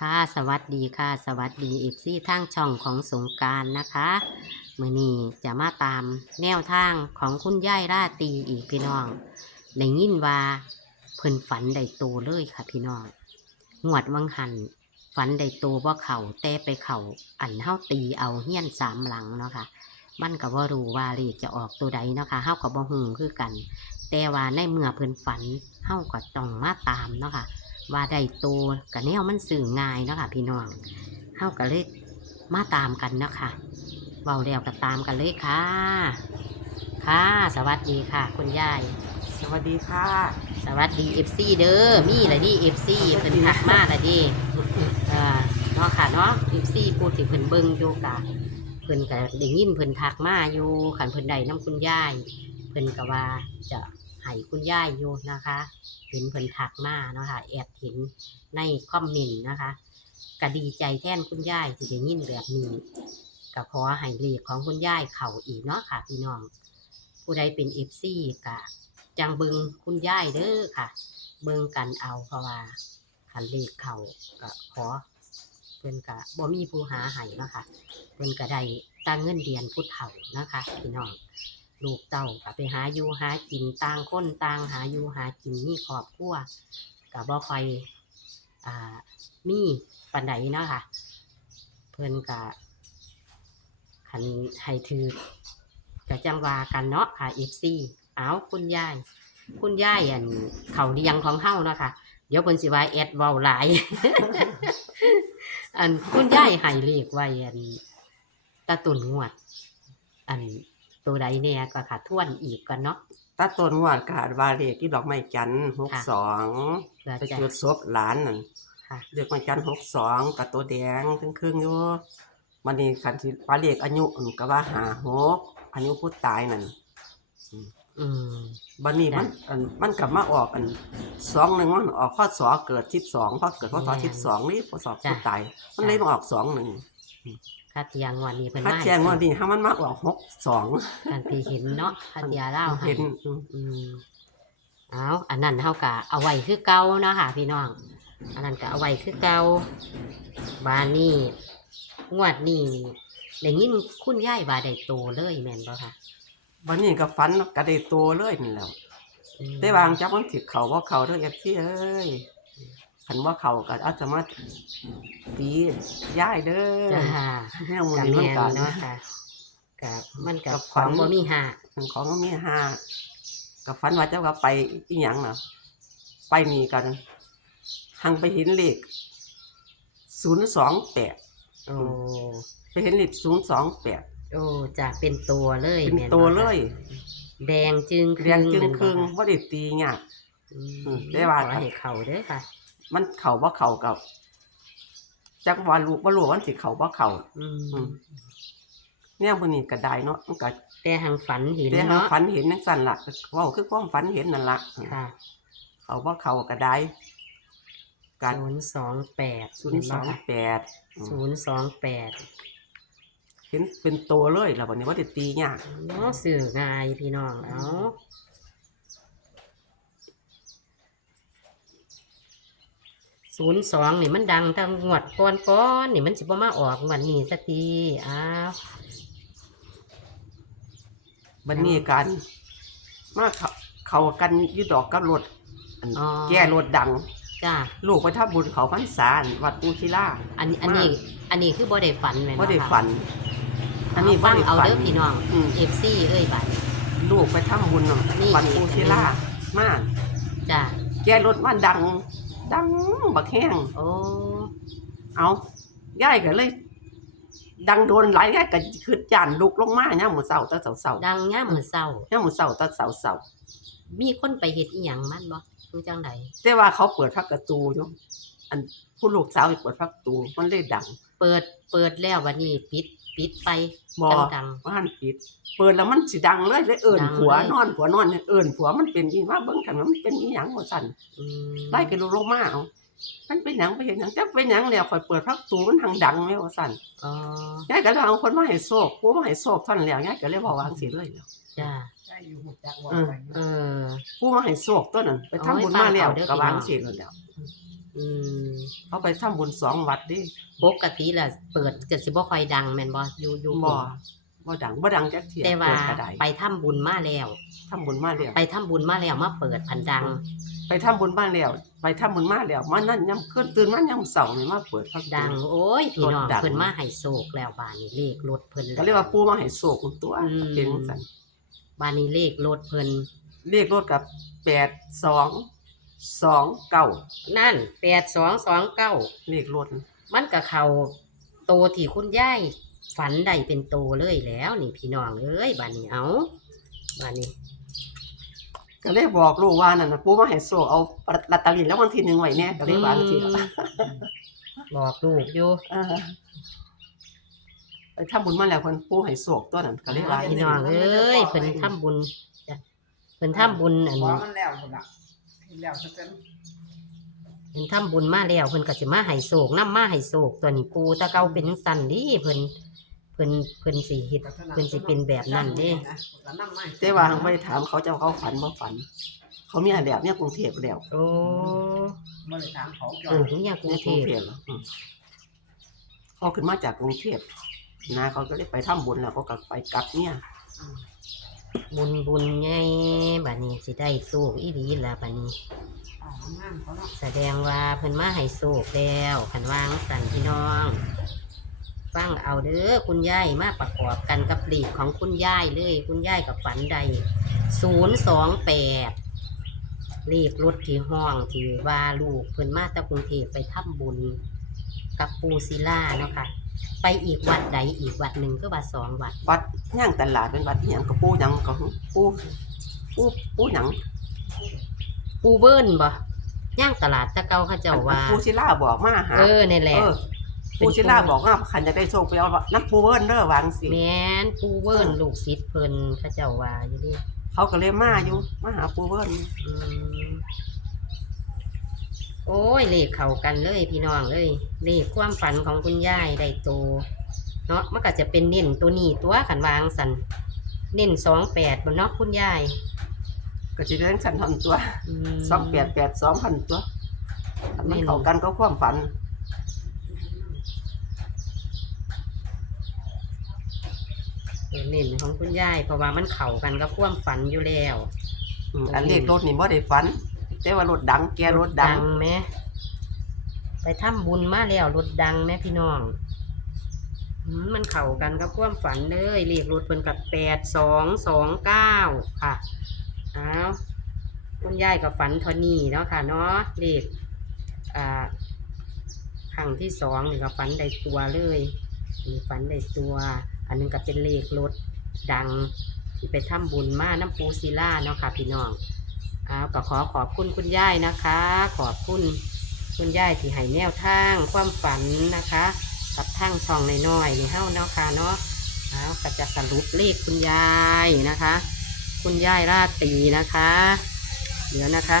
ค่ะสวัสดีค่ะ สวัสดีเอฟซีทางช่องของสงการนะคะมือนี้จะมาตามแนวทางของคุณย่ายราตีอีกพี่น้องได้ยินว่าเพิ่นฝันได้โตเลยค่ะพี่น้องงวดวังหันฝันได้โตว่าเขาแต่ไปเขาอันเฮาตีเอาเฮี้ยนสามหลังเนาะค่ะมันก็บ่รู้ว่าเลขจะออกตัวใดเนาะค่ะเฮาก็บ่ฮู้คือกัน แต่ว่าในเมื่อเพิ่นฝันเฮาก็ต้องมาตามเนาะค่ะ ว่าได้โตกับแนวมันสื่อง่ายเนาะค่ะพี่น้องเฮาก็เลยมาตามกันเนาะค่ะเบาแล้วก็ตามกันเลยค่ะ ค่ะ สวัสดีค่ะ คุณยาย สวัสดีค่ะ สวัสดีเอฟซีเด้อ มีละดิเอฟซีเพิ่นทักมาละดิเอ่อเนาะค่ะเนาะเอฟซีพูดถึงเพิ่นเบิ่งอยู่กะเพิ่นก็ได้ยินเพิ่นทักมาอยู่ขันเพิ่นได้น้ำคุณยาย เพิ่นก็ว่าจะ ให้คุณย่ายอยู่นะคะ เห็นเพิ่นทักมาเนาะค่ะแอบเห็นในคอมเมนต์นะคะก็ดีใจแท่นคุณย่ายที่ได้ยินแบบนี้ก็ขอให้เลขของคุณย่ายเข่าอีกเนาะค่ะพี่น้อง ผู้ใดเป็นเอฟซีกะจังเบิงคุณย่ายเด้อค่ะ เบิงกันเอาเพราะว่าคันเลขเข่าก็ขอเพิ่นกะบ่มีผู้หาให้เนาะค่ะเพิ่นก็ได้ตั้งเงินเดือนผู้เฒ่านะคะพี่น้อง ลูกเต้าก็ไปหาอยู่หากินต่างคนต่างหาอยู่หากินมีครอบครัวก็บ่ค่อยอ่ามีปานใดเนาะค่ะ เพิ่นก็คันให้ถือก็จังว่ากันเนาะค่ะ FC เอาคุณยาย คุณยายอันเขาเลี้ยงของเฮาเนาะค่ะ เดี๋ยวเพิ่นสิว่าแอดเว้าหลาย อันคุณยายให้เลขไว้อันตาตุนงวด อัน ตัวใดแน่ก็ค่ะทวนอีกก่อนเนาะตาต้นวาดกาดวาเลขที่ดอกไม้จันทร์หกค่ะสองเพื่อไปจะจุดศพหลานนั่นค่ะเรียกไม้จันทร์หกสองกับตัวแดงครึ่งครึ่งๆอยู่มันนี่คันที่วาเลขอายุอั่นก็ว่าหาหกอายุผู้ตายนั่นอืม บันนี้มันอันมันกลับมาออกอันสองหนึ่งมันออกข้อสอเกิดทิศสองพอเกิดข้อสอแม่นทิศสองนี่พอสอบจ้ะผู้ตาย มันเลยมาออกสองหนึ่ง คาเทียงวันนี้เพิ่นถ้ามาแจ้งว่านี่ถ้ามันมาออกหกสองกันที่เห็นเนาะคาเทียเล่าให้ เห็นอืมอืมเอาอันนั้นเฮากะเอาไว้คือเก่าเนาะค่ะพี่น้อง อันนั้นก็เอาไว้คือเก่าบานนี้งวดนี้ได้ยินคุณยายว่าได้โตเลยแม่นบ่ค่ะวันนี้ก็ฝันก็ได้ตัวเลยนี่แหล้วอืมได้วางจับมันถิเขาว่าเขาเด้อเอฟซีเอ้ย ขันว่าเขาก็อาจจะมาตีย้ายเด้อจ้าแม่มือกับนี้แม่มันกันเนาะค่ะกับมันกับกับขขวัอญงบ่มีหาของก็มีห้ากับฝันว่าเจ้าก็ไปอีหยังน่ะ ไปนี่กันหังไปเห็นเลขศูนย์สองแปดโอ้ไปเห็นเลขศูนย์สองแปดโอ้จะเป็นตัวเลยเป็นแม่นบ่ตัวคะเลยแดงจึงเรียงจึงแม่นครึ่งบ่ะว่าได้ตีเนี่ยาก อือืมมได้ว่า ขอให้เขาเด้อค่ะ มันเข่าว่าเข่ากับจักว่าลูกว่าลูกมันสิเข่าว่าเข่าอือืมมเนี่ยมันนี่ก็ได้เนาะมันก็แต่หังฝันเห็นแต่หาเนาะฝันเห็นนั่นสั่นละเว่าคือความฝันเห็นนั่นละค่ะ เขาว่าเขาก็ได้การศูนย์สองแปดศูนย์สองแปดศูนย์สองแปดเห็นเป็นตัวเลยแล้ววันนี้ว่าจะตียากเนาะสื่อง่ายพี่น้อง เอา ศูนย์สองนี่มันดังตั้งงวดก้อนก้อนๆนี่มันสิบ่มาออกงวันนี้สักทีอ้าวบันนี้การมาเขาเขากันอยุดอกกับรถอันอ๋อ แก้รถดัง จ้าลูกไปทับบุญเขาพันษาอันวัดปูชิล่า อันอันนี้ อันนี้คือบ่ได้ฝันแม่นว่าได้ค่ะฝัน อันนี้ฟัว่างได้เอาฝัน เด้อพี่น้องอืม เอฟซีเอ้ยบัด ลูกไปทำบุญเนาะนี่ วัดปูชิล่ามาจ้าแก้รถมันดัง ดังบักแห้งโอ้เอาย่ายก็เลย ดังโดนหลายย่ายก็คือจานลุกลงมาเนี่ยามมือเสาร์ตาเสาร์ดังย่ามมื้อเช้าๆเนี่ยามมือเสาร์ตาเสาร์เสาร์มีคนไปเฮ็ดอีหยังมันบ่คือจังไดแต่ว่าเขาเปิดพักประตูอยู่อันผู้ลูกสาวเปิดพักประตูมันเลยดัง เปิดเปิดแล้ววันนี้ปิด ปิดไปบ่ ดังว่าหันปิด เปิดแล้วมันสิดังเลยเลยเอิ้นดังผัวเลย นอนผัวนอนเนี่ยเอิ้นผัวมันเป็นอีว่าเบิ่งกันว่ามันเป็นอีหยังว่าซั่นๆอืมไล่กันลงมาเอามันเป็นหยังไปเห็นหยังจักเป็นหยังแล้วข่อยเปิดพักประตูมันทางดังแม่ว่าซั่นอ๋อยายก็เลยเอาคนมาให้โชคผู้มาให้โชคเท่านนแล้วยายก็เลยบอกว่าจังซี่เลยแล้วจ้าเออเออผู้มาให้โชคตัวนั้นไปทำบุญมาแล้วก็วางสิเลยแล้ว อืมเขาไปทำบุญสองวัดดิปกติล่ะเปิดก็สิบ่ค่อยดังแม่นบ่อยู่อยู่บ่บ่ดังบ่ดังจักเที่ยแต่ว่าเปิดกระไดไปทำบุญมาแล้วทำบุญมาแล้วไปทำบุญมาแล้วมาเปิดพันดัง ไปทำบุญมาแล้ว ไปทำบุญมาแล้วมานั่นย่ำขึ้นตื่นมายำเสาร์นี่มาเปิดพักดัง โอ้ยพี่น้องรถดังเพิ่นมาให้โศกแล้วบานนี้เลขรถเพิ่นก็เรียกว่าปูมาให้โศกตัวอืมเป็นสันบานนี้เลขรถเพิ่นเรียกรถกับแปดสอง สองเก้านั่นแปดสองสองเก้าเรียกรถมันก็เข้าโตที่คุณยายฝันได้เป็นโตเลยแล้ว นี่พี่น้องเอ้ยบานนี้เอาบานนี้ก็เลยบอกลูกว่านั่นน่ะปูมาให้โศกเอาลอตเตอรี่แล้ววันที่หนึ่งไว้แน่ก็เลยวางทีละบอกลูกอยู่เออไปทำบุญมาแล้วคนปูให้โศกตัวนั้นก็เลยว่าพี่น้องเอ้ยเพิ่นทำบุญจ้ะเพิ่นทำบุญอันขอมัน แล้วคนละแล้วซะจนเพิ่นทำบุญมาแล้วเพิ่นก็สิมาให้โศกนำมาให้โศกตัวนี้ปูแตะเกาเป็นจังซั่นดิเพิ่นเพิ่นเพิ่นสิเฮ็ด เพิ่นสิเป็นแบบนั้นเด้ แต่ว่าไม่ได้ถามเขาเจ้าเขาฝันบ่ฝัน เขามีอะไรแบบเนี้ยกรุงเทพแล้วโอ้บ่ได้ถามเขาจอเออเนี่ยกรุงเทพเหรออืมเขาขึ้นมาจากกรุงเทพนะเขาก็เลยไปทำบุญแล้วเขาก็ไปกลับเนี่ย บุญบุญไงบัดนี้สิได้โศกอีหลีล่ะบัดนี้ อ่างามเขาเนาะแสดงว่าเพิ่นมาให้โศกแล้วคันวางสั่นพี่น้องฟังเอาเด้อคุณยายมาประกอบกันกับเลขของคุณยายเลย คุณยายกับฝันใดศูนย์สองแปดเลขรถที่ห้องที่ว่าลูกเพิ่นมาจากกรุงเทพไปทำบุญ กับปูศิลาเนาะค่ะ ไปอีกวัดใดอีกวัดหนึ่งก็วัดสองวัด วัดย่างตลาดเป็นวัดอหย่างกับปูหยังก็ปูปูปูหยังปูเบิ้นบ่ย่างตลาดตะเกาเขาเจ้าว่า ปูศิลาบอกมาหาเออนี่แหละเออปูศิลาบอกว่าขันจะได้โชคไปเอาน้ำปูเวิร์นเด้อวางสิแม่นปูเบิ้นลูกศิษย์เพิ่นเขาเจ้าว่าอยู่ดิเขาก็เลยมาอยู่มาหาปูเวิร์นอืม โอ้ยเลขเข้ากันเลยพี่น้องเลยเลขความฝันของคุณยายได้โตเนาะมันก็จะเป็นเน้นตัวนี้ตัวขันวางสันเน้นสองแปดบนเนาะคุณยายก็จะได้สันทอนตัวม สองแปดแปดสองพันตัวอันมันแม่นเข้ากันก็ความฝันเออเน้นของคุณยายเพราะว่ามันเข้ากันกับความฝันอยู่แล้ว อืมอันเลขรถนี่บ่ได้ฝัน แต่ว่ารถดัง แกรถดังไหมไปทำบุญมาแล้วรถดังไหมพี่น้องมันเข้ากันกับความฝันเลยเลขรถเพิ่นกับแปดสองสองเก้าค่ะอ้าวคุณยายกับฝันทอนี่เนาะค่ะเนาะเลขอ่าครั้งที่สองนี่ก็ฝันได้ตัวเลยมีฝันได้ตัว อันหนึงก็เป็นเลขรถดังที่ไปทำบุญมาน้ำปูศิลาเนาะค่ะพี่น้อง อ้าก็ขอขอบคุณคุณย่ายนะคะ ขอบคุณคุณย่ายที่ให้แนวทาง ความฝันนะคะ กับทางช่องน้อยๆนี่เฮ้าเนาะค่ะเนาะเอาก็จะสรุปเลขคุณยายนะคะ คุณย่ายราตรีนะคะเดี๋ยวนะคะ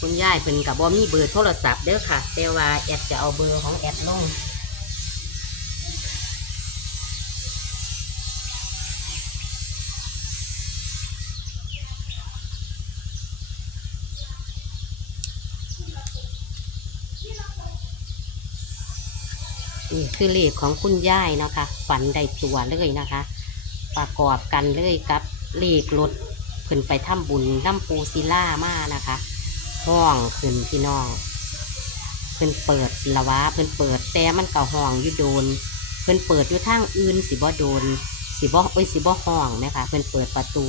คุณย่ายเพิ่นกับบ่มีเบอร์โทรศัพท์เด้อค่ะแต่ว่าแอดจะเอาเบอร์ของแอดลง นี่คือเลขของคุณย่ายนะคะฝันได้ตัวเลยนะคะ ประกอบกันเลยกับเลขรถเพิ่นไปทำบุญน้ำปูศิล่ามานะคะ ห้องขึ้นพี่น้องเพิ่นเปิดละวะเพิ่นเปิดแต่มันก็ห้องอยู่โดน เพิ่นเปิดอยู่ทางอื่นสิบ่โดนสิบ่เอ้ยสิบ่ห้องนะคะเพิ่นเปิดประตู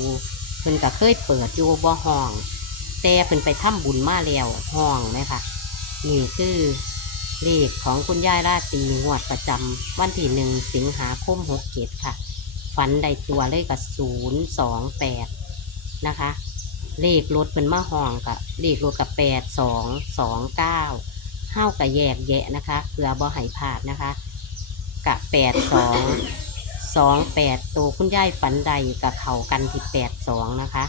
เพิ่นก็เคยเปิดอยู่บ่ห้อง แต่เพิ่นไปทำบุญมาแล้วห้องนะคะนี่คือ เลขของคุณยายราตรีงวดประจำวันที่หนึ่งสิงหาคมหกเจ็ดค่ะ ฝันได้ตัวเลขกับศูนย์สองแปดนะคะ เลขรถเป็นมาห้องกับเลขรถกับแปดสองสองเก้าเห้ากับแยกแยะนะคะเพื่อบ่ให้พลาดนะคะกับแปดสองสองแปดตัวคุณยายฝันใดกับเขากันที่แปดสองนะคะ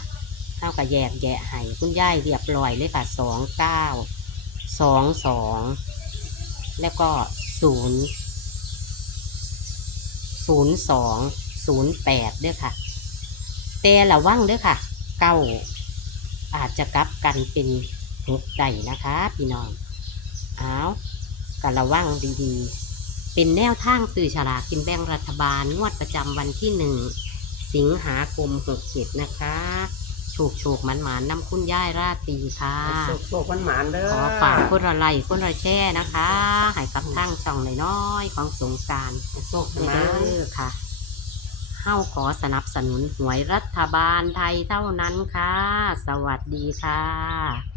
เห้ากับแยกแยะให้คุณยายเรียบร้อยเลยค่ะสองเก้าสองสอง แล้วก็ศูนย์ศูนย์สองศูนย์แปดด้วยค่ะ แต่ระวังด้วยค่ะ เก้าอาจจะกลับกันเป็นหกได้นะคะ พี่น้องเอากระวังดีๆ เป็นแนวทางสื่อฉลากกินแบ่งรัฐบาลงวดประจำวันที่หนึ่งสิงหาคมหกเจ็ดนะคะ โชคโชคมันหมานๆนำคุณย่ายราตรีค่ะโศกโศกมันหมานเด้อขอฝากคนละไลค์คนละแช่นะคะให้กับทั้งช่องน้อยๆของสงกรารโศกเดมันหมา้อค่ะเฮาขอสนับสนุนหวยรัฐบาลไทยเท่านั้นค่ะ สวัสดีค่ะ